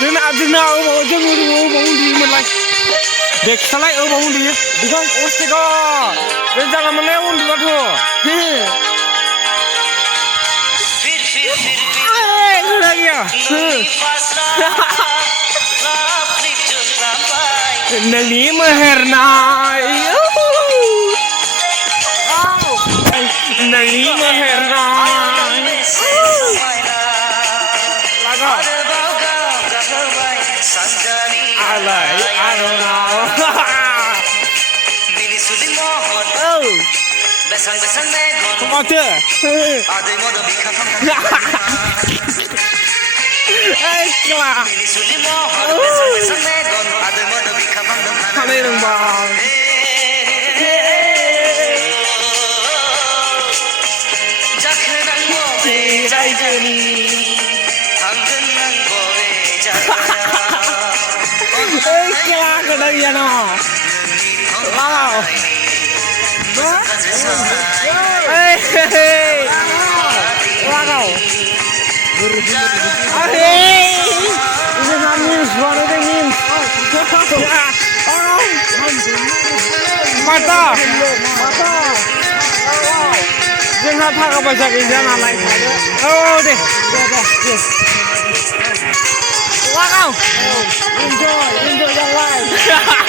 जोंना जों ओबाव उन्दुयोमोनलाय देखसालाय ओबाव उन्दुयो बेखौ अस्टिक बे जानला मोनला उन्दुआथ' नोंनि मेहेरनाय नोंनि मेहेरनाय आलाय आरनाव माथो खानाय रोंबां रायजोनि खेला गोदान गैयानो लागाव लागाव जोंहा निम्स बानायदों निम्स माथा जोंहा थाखा फैसा गैया नालाय औ दे लागाव enjoy your life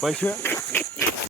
Başka?